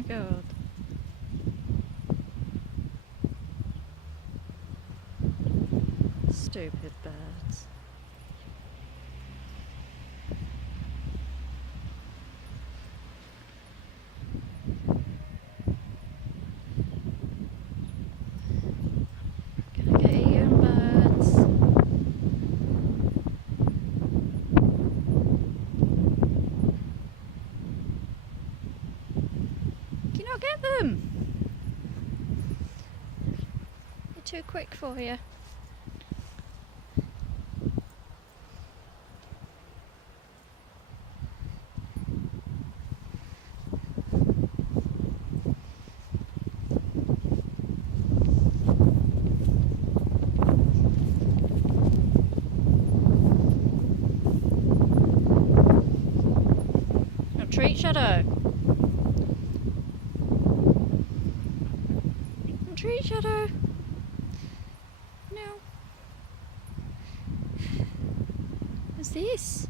my god. Stupid birds. Gonna get eaten, birds. Can you not get them? They're too quick for you. No treat, Shadow. No treat, Shadow. No. What's this?